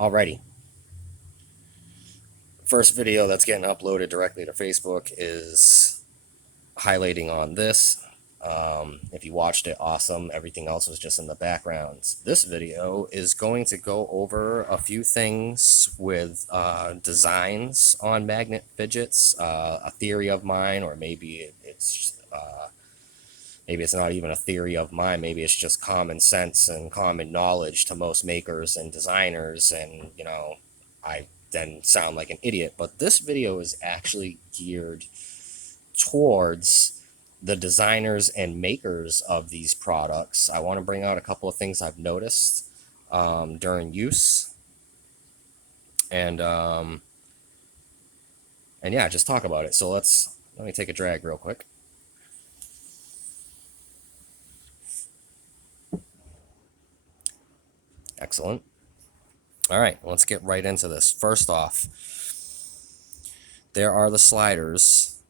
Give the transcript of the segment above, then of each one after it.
Alrighty. First video that's getting uploaded directly to Facebook is highlighting on this. If you watched it, awesome. Everything else was just in the background. This video is going to go over a few things with designs on magnet fidgets, a theory of mine, or maybe it's not even a theory of mine. Maybe it's just common sense and common knowledge to most makers and designers. And, I then sound like an idiot. But this video is actually geared towards the designers and makers of these products. I want to bring out a couple of things I've noticed during use. And yeah, just talk about it. So let me take a drag real quick. Excellent. All right, let's get right into this. First off, there are the sliders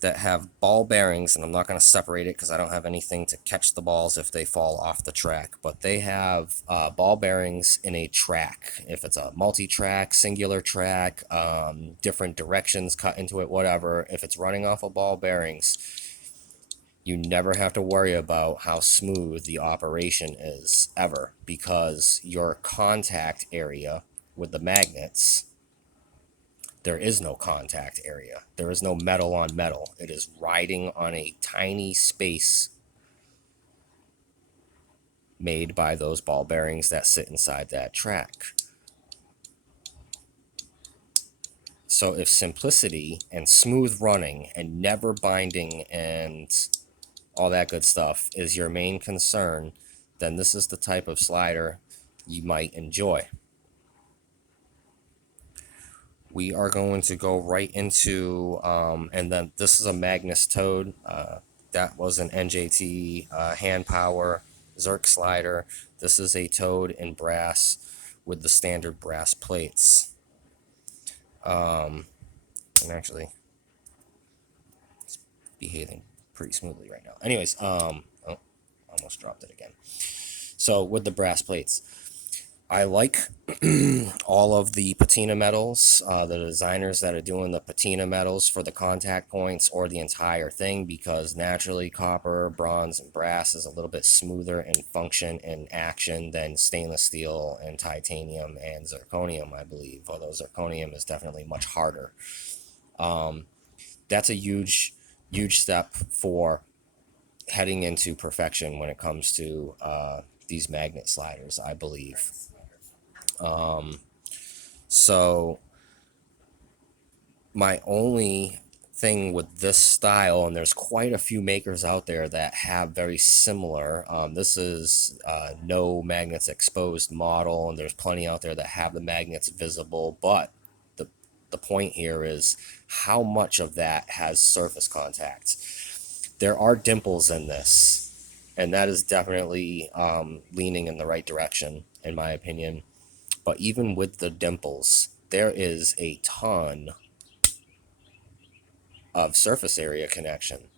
that have ball bearings, and I'm not going to separate it because I don't have anything to catch the balls if they fall off the track, but they have ball bearings in a track. If it's a multi-track, singular track, different directions cut into it, whatever, if it's running off of ball bearings, you never have to worry about how smooth the operation is, ever, because your contact area with the magnets, there is no contact area. There is no metal on metal. It is riding on a tiny space made by those ball bearings that sit inside that track. So if simplicity and smooth running and never binding and all that good stuff is your main concern, then this is the type of slider you might enjoy. We are going to go right into, and then this is a Magnus Toad. That was an NJT hand power Zerk slider. This is a Toad in brass with the standard brass plates. And actually, it's behaving pretty smoothly right now. Anyways, oh, almost dropped it again. So with the brass plates, I like all of the patina metals, the designers that are doing the patina metals for the contact points or the entire thing, because naturally copper, bronze, and brass is a little bit smoother in function and action than stainless steel and titanium and zirconium, I believe, although zirconium is definitely much harder. That's a huge step for heading into perfection when it comes to these magnet sliders, I believe. So my only thing with this style, and there's quite a few makers out there that have very similar, this is no magnets exposed model, and there's plenty out there that have the magnets visible, but the point here is how much of that has surface contact. There are dimples in this, and that is definitely leaning in the right direction, in my opinion. But even with the dimples, there is a ton of surface area connection.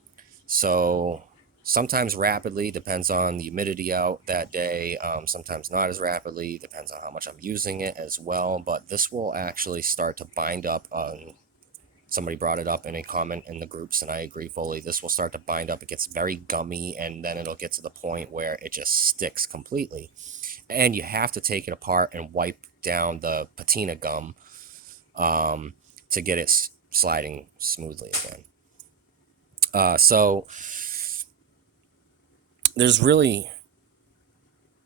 So sometimes rapidly, depends on the humidity out that day. Sometimes not as rapidly, depends on how much I'm using it as well. But this will actually start to bind up on, somebody brought it up in a comment in the groups, and I agree fully. This will start to bind up. It gets very gummy, and then it'll get to the point where it just sticks completely. And you have to take it apart and wipe down the patina gum to get it sliding smoothly again. So there's really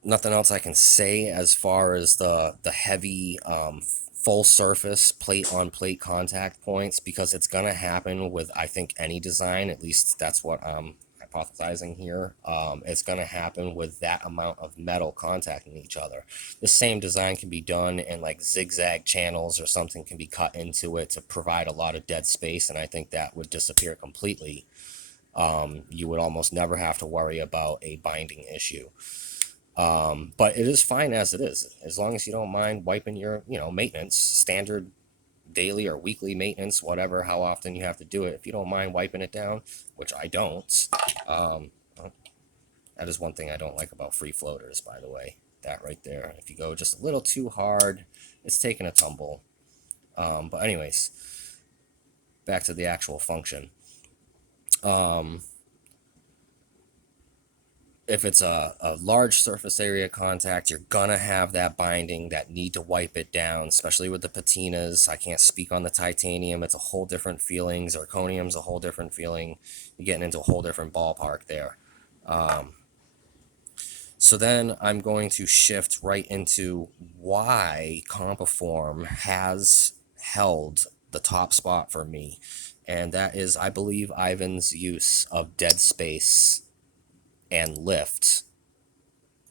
nothing else I can say as far as the heavy full surface plate on plate contact points, because it's going to happen with, I think, any design. At least that's what I'm hypothesizing here. It's going to happen with that amount of metal contacting each other. The same design can be done in like zigzag channels, or something can be cut into it to provide a lot of dead space, and I think that would disappear completely. You would almost never have to worry about a binding issue. But it is fine as it is, as long as you don't mind wiping your, maintenance, standard daily or weekly maintenance, whatever, how often you have to do it. If you don't mind wiping it down, which I don't, that is one thing I don't like about free floaters, by the way. that right there. If you go just a little too hard, it's taking a tumble. But anyways, back to the actual function. Um, if it's a large surface area contact, you're gonna have that binding, that need to wipe it down, especially with the patinas. I can't speak on the titanium. It's a whole different feeling. Zirconium's a whole different feeling. You're getting into a whole different ballpark there. So then I'm going to shift right into why Compiform has held the top spot for me. And that is, I believe, Ivan's use of dead space and lift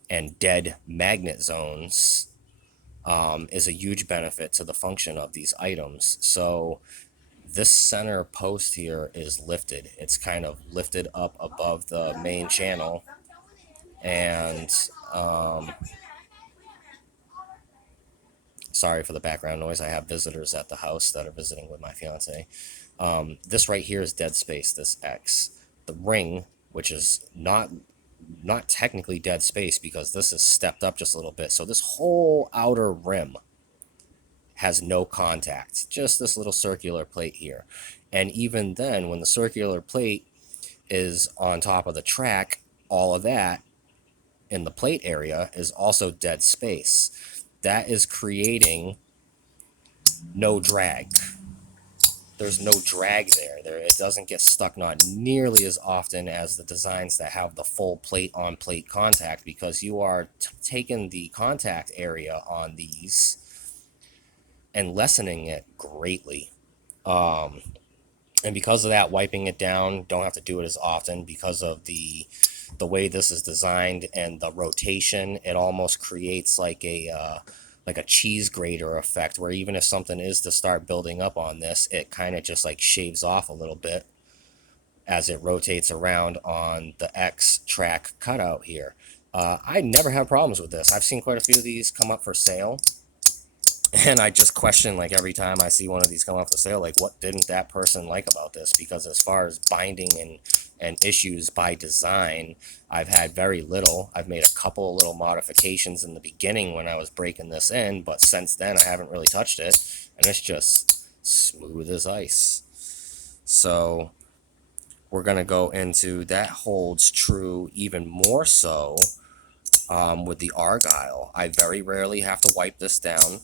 and dead magnet zones is a huge benefit to the function of these items. So this center post here is lifted. It's kind of lifted up above the main channel, and sorry for the background noise. I have visitors at the house that are visiting with my fiance. This right here is dead space, this X. The ring, which is not technically dead space because this is stepped up just a little bit. So this whole outer rim has no contact, just this little circular plate here. And even then, when the circular plate is on top of the track, all of that in the plate area is also dead space. That is creating no drag. There's no drag there. It doesn't get stuck not nearly as often as the designs that have the full plate on plate contact, because you are taking the contact area on these and lessening it greatly. And because of that, wiping it down, don't have to do it as often because of the way this is designed and the rotation. It almost creates like a cheese grater effect, where even if something is to start building up on this, it kind of just like shaves off a little bit as it rotates around on the X track cutout here. I never have problems with this. I've seen quite a few of these come up for sale, and I just question, like, every time I see one of these come up for sale, like, what didn't that person like about this? Because as far as binding and issues by design, I've had very little. I've made a couple little modifications in the beginning when I was breaking this in, but since then I haven't really touched it, and it's just smooth as ice. So we're going to go into that. Holds true even more so with the Argyle. I very rarely have to wipe this down.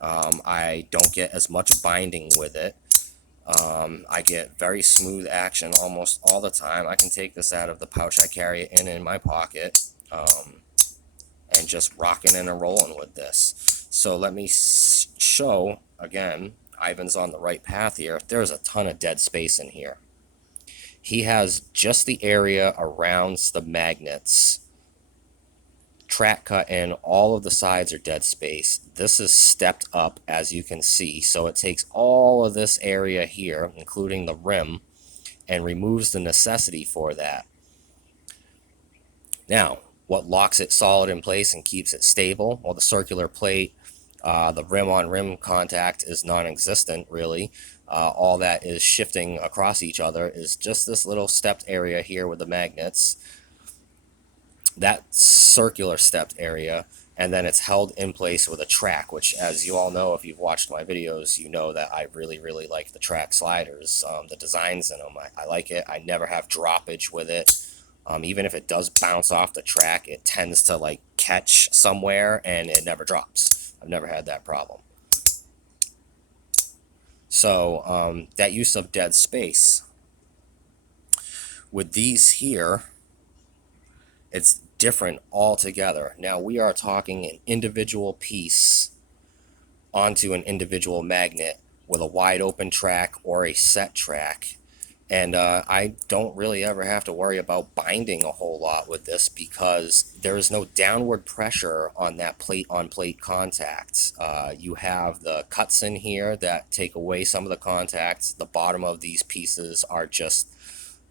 I don't get as much binding with it. I get very smooth action almost all the time. I can take this out of the pouch I carry it in my pocket, and just rocking and rolling with this. So let me show again. Ivan's on the right path here. There's a ton of dead space in here. He has just the area around the magnets track cut in. All of the sides are dead space. This is stepped up, as you can see, so it takes all of this area here, including the rim, and removes the necessity for that. Now, what locks it solid in place and keeps it stable? Well, the circular plate. The rim on rim contact is non-existent, really. All that is shifting across each other is just this little stepped area here with the magnets, that circular stepped area, and then it's held in place with a track, which, as you all know, if you've watched my videos, you know that I really, really like the track sliders. The designs in them, I like it. I never have droppage with it. Even if it does bounce off the track, it tends to like catch somewhere and it never drops. I've never had that problem. So that use of dead space with these here, it's different altogether. Now we are talking an individual piece onto an individual magnet with a wide open track or a set track. And I don't really ever have to worry about binding a whole lot with this, because there is no downward pressure on that plate on plate contact. You have the cuts in here that take away some of the contacts. The bottom of these pieces are just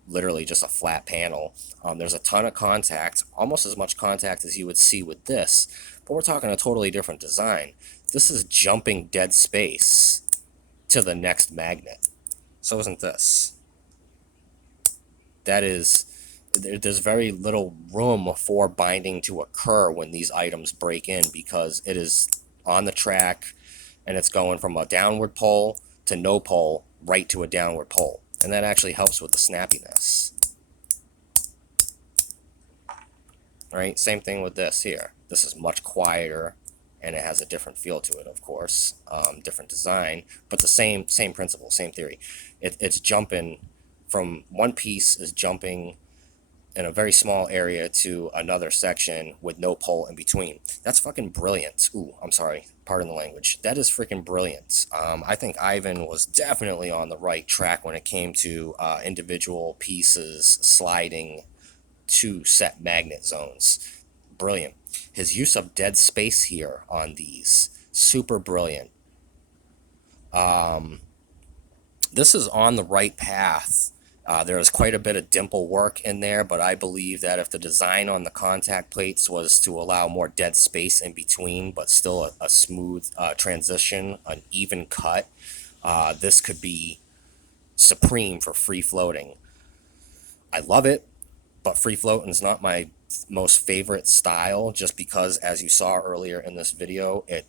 literally just a flat panel. There's a ton of contact, almost as much contact as you would see with this, but we're talking a totally different design. This is jumping dead space to the next magnet. So isn't this? That is there's very little room for binding to occur when these items break in, because it is on the track and it's going from a downward pull to no pull right to a downward pull, and that actually helps with the snappiness. Right, same thing with this here. This is much quieter and it has a different feel to it, of course, different design, but the same principle, same theory. It's jumping from one piece, is jumping in a very small area to another section with no pole in between. That's fucking brilliant. Ooh, I'm sorry, pardon the language. That is freaking brilliant. I think Ivan was definitely on the right track when it came to individual pieces sliding to set magnet zones. Brilliant. His use of dead space here on these, super brilliant. This is on the right path. There is quite a bit of dimple work in there, but I believe that if the design on the contact plates was to allow more dead space in between, but still a smooth transition, an even cut, this could be supreme for free floating. I love it, but free floating is not my most favorite style, just because, as you saw earlier in this video, it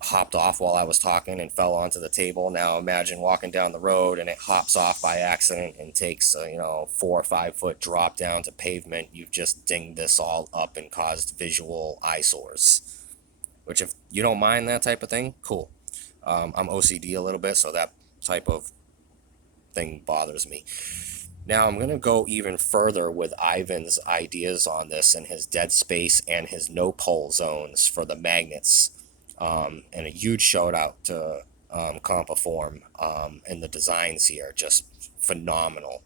hopped off while I was talking and fell onto the table. Now imagine walking down the road and it hops off by accident and takes a 4 or 5 foot drop down to pavement. You've just dinged this all up and caused visual eyesores. Which, if you don't mind that type of thing, cool. I'm OCD a little bit, so that type of thing bothers me. Now I'm going to go even further with Ivan's ideas on this and his dead space and his no pole zones for the magnets. And a huge shout out to Compaform and the designs here, just phenomenal.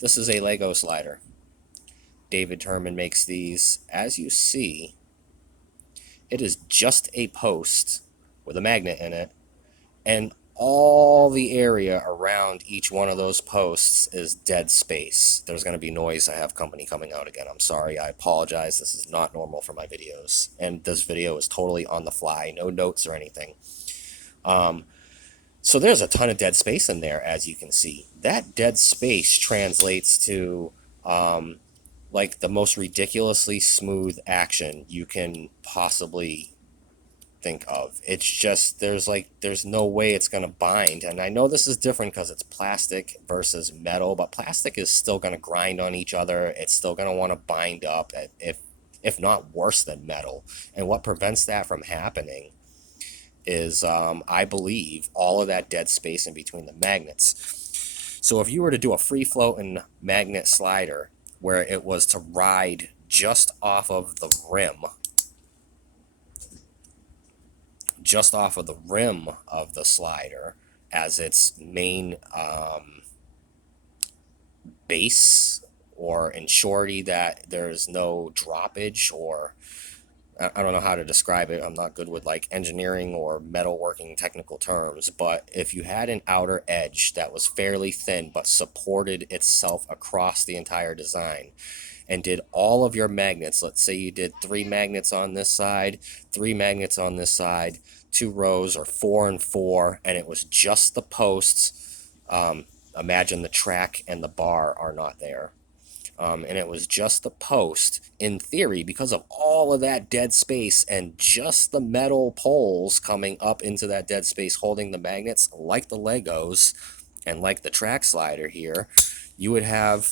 This is a Lego slider. David Herman makes these. As you see, it is just a post with a magnet in it, and all the area around each one of those posts is dead space. There's going to be noise. I have company coming out again. I'm sorry. I apologize. This is not normal for my videos. And this video is totally on the fly. No notes or anything. So there's a ton of dead space in there, as you can see. That dead space translates to like the most ridiculously smooth action you can possibly think of. It's just there's no way it's going to bind. And I know this is different because it's plastic versus metal, but plastic is still going to grind on each other. It's still going to want to bind up, if not worse than metal. And what prevents that from happening is I believe all of that dead space in between the magnets. So if you were to do a free floating magnet slider where it was to ride just off of the rim of the slider as its main base, or ensurety that there's no droppage, or I don't know how to describe it. I'm not good with like engineering or metalworking technical terms, but if you had an outer edge that was fairly thin but supported itself across the entire design, and did all of your magnets, let's say you did 3 magnets on this side, 3 magnets on this side, 2 rows, or 4 and 4, and it was just the posts. Imagine the track and the bar are not there. And it was just the post, in theory, because of all of that dead space and just the metal poles coming up into that dead space holding the magnets, like the Legos and like the track slider here, you would have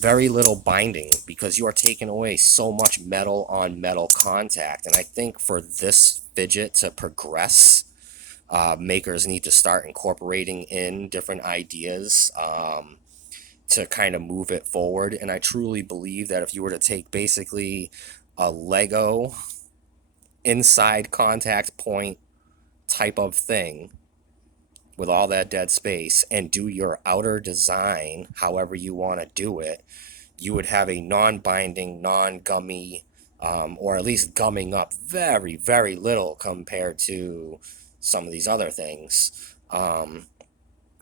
very little binding, because you are taking away so much metal on metal contact. And I think for this fidget to progress, makers need to start incorporating in different ideas to kind of move it forward. And I truly believe that if you were to take basically a Lego inside contact point type of thing with all that dead space and do your outer design however you want to do it, you would have a non-binding, non-gummy, or at least gumming up very, very little compared to some of these other things.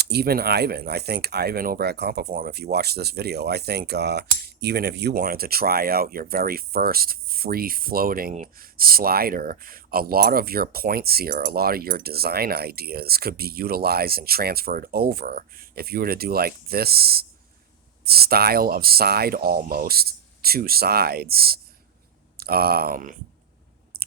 Even Ivan, I think Ivan over at Compaform, if you watch this video, I think even if you wanted to try out your very first free floating slider, a lot of your points here, a lot of your design ideas could be utilized and transferred over. If you were to do like this style of side, almost two sides, um,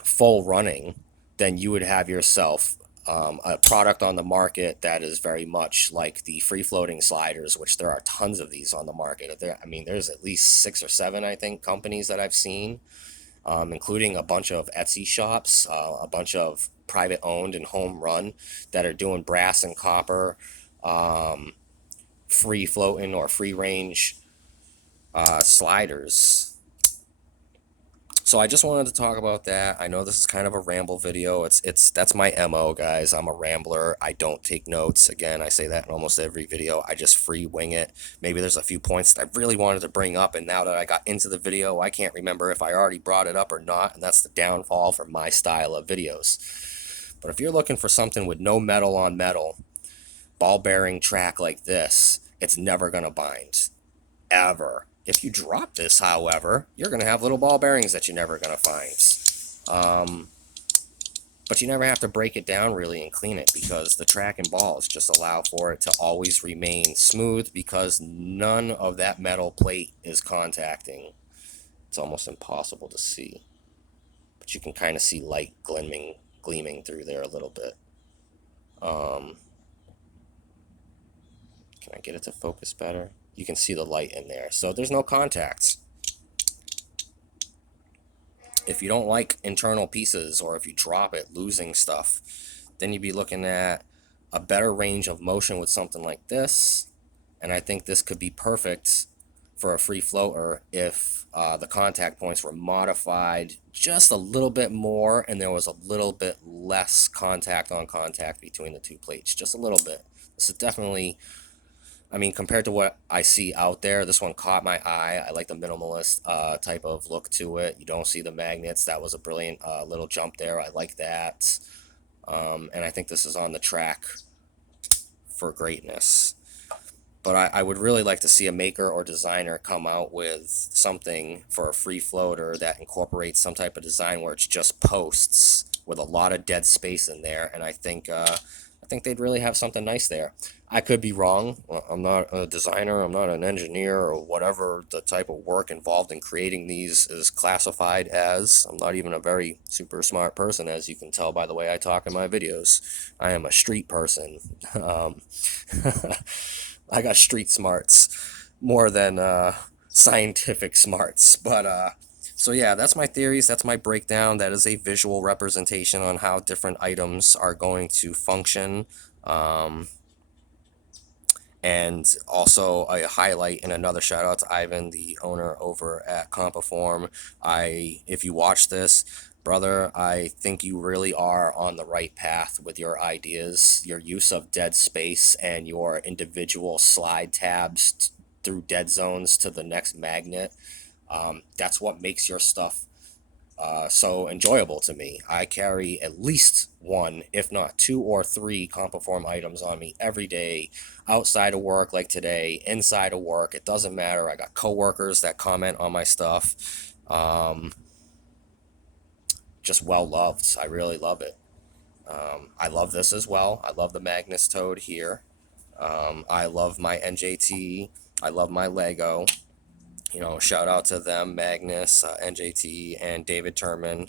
full running, then you would have yourself a product on the market that is very much like the free floating sliders, which there are tons of these on the market. I mean, there's at least 6 or 7, I think, companies that I've seen, including a bunch of Etsy shops, a bunch of private owned and home run that are doing brass and copper, um, free floating or free range sliders. So I just wanted to talk about that. I know this is kind of a ramble video. It's that's my MO, guys. I'm a rambler. I don't take notes. Again, I say that in almost every video. I just free wing it. Maybe there's a few points that I really wanted to bring up, and now that I got into the video, I can't remember if I already brought it up or not, and that's the downfall for my style of videos. But if you're looking for something with no metal on metal, ball bearing track like this, it's never gonna bind. Ever. If you drop this, however, you're going to have little ball bearings that you're never going to find. But you never have to break it down really and clean it, because the track and balls just allow for it to always remain smooth, because none of that metal plate is contacting. It's almost impossible to see, but you can kind of see light gleaming through there a little bit. Can I get it to focus better? You can see the light in there. So there's no contacts. If you don't like internal pieces, or if you drop it losing stuff, then you'd be looking at a better range of motion with something like this. And I think this could be perfect for a free floater if the contact points were modified just a little bit more and there was a little bit less contact on contact between the two plates. Just a little bit. This is definitely, I mean, compared to what I see out there, this one caught my eye. I like the minimalist type of look to it. You don't see the magnets. That was a brilliant little jump there. I like that. And I think this is on the track for greatness. But I would really like to see a maker or designer come out with something for a free floater that incorporates some type of design where it's just posts with a lot of dead space in there. And I think they'd really have something nice there. I could be wrong. I'm not a designer. I'm not an engineer, or whatever the type of work involved in creating these is classified as. I'm not even a very super smart person, as you can tell by the way I talk in my videos. I am a street person. I got street smarts more than scientific smarts. But so yeah, that's my theories. That's my breakdown. That is a visual representation on how different items are going to function. And also a highlight and another shout out to Ivan, the owner over at Compaform. If you watch this, brother, I think you really are on the right path with your ideas, your use of dead space, and your individual slide tabs through dead zones to the next magnet. That's what makes your stuff so enjoyable to me. I carry at least one, if not 2 or 3 Compaform items on me every day, outside of work like today, inside of work. It doesn't matter. I got coworkers that comment on my stuff. Just well loved. I really love it. I love this as well. I love the Magnus Toad here. I love my NJT. I love my Lego. Shout out to them, Magnus, NJT, and David Turman.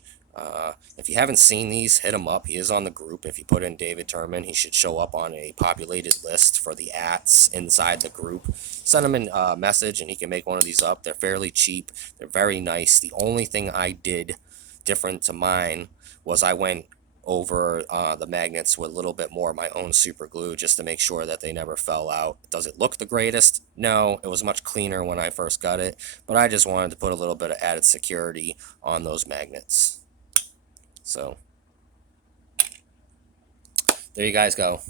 If you haven't seen these, hit him up. He is on the group. If you put in David Turman, he should show up on a populated list for the ats inside the group. Send him a message and he can make one of these up. They're fairly cheap. They're very nice. The only thing I did different to mine was I went over the magnets with a little bit more of my own super glue, just to make sure that they never fell out. Does it look the greatest? No, it was much cleaner when I first got it, but I just wanted to put a little bit of added security on those magnets. So there you guys go.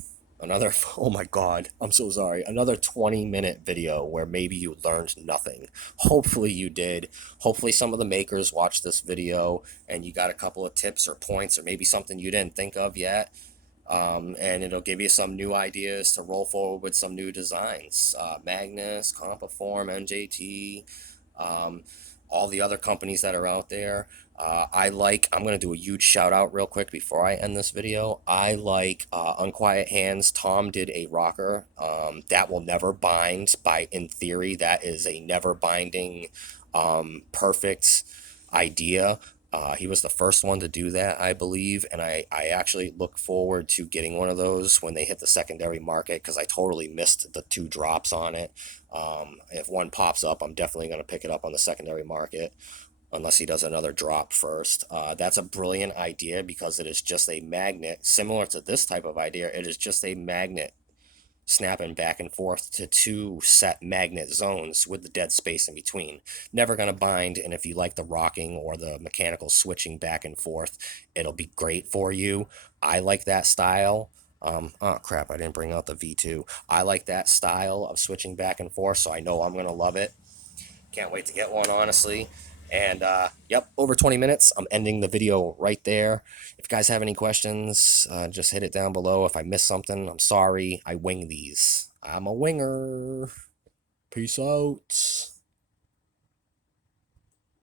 Another, oh my god, I'm so sorry. Another 20-minute video where maybe you learned nothing. Hopefully you did. Hopefully some of the makers watched this video and you got a couple of tips or points, or maybe something you didn't think of yet. And it'll give you some new ideas to roll forward with some new designs. Magnus, Compaform, NJT. all the other companies that are out there. I'm going to do a huge shout out real quick before I end this video. I like Unquiet Hands. Tom did a rocker that will never bind. In theory, that is a never binding, perfect idea. He was the first one to do that, I believe, and I actually look forward to getting one of those when they hit the secondary market because I totally missed the two drops on it. If one pops up, I'm definitely going to pick it up on the secondary market unless he does another drop first. That's a brilliant idea because it is just a magnet, similar to this type of idea. It is just a magnet snapping back and forth to two set magnet zones with the dead space in between. Never going to bind, and if you like the rocking or the mechanical switching back and forth, it'll be great for you. I like that style. Oh crap, I didn't bring out the V2. I like that style of switching back and forth, so I know I'm going to love it. Can't wait to get one, honestly. And yep, over 20 minutes. I'm ending the video right there. If you guys have any questions, just hit it down below. If I missed something, I'm sorry. I wing these. I'm a winger. Peace out.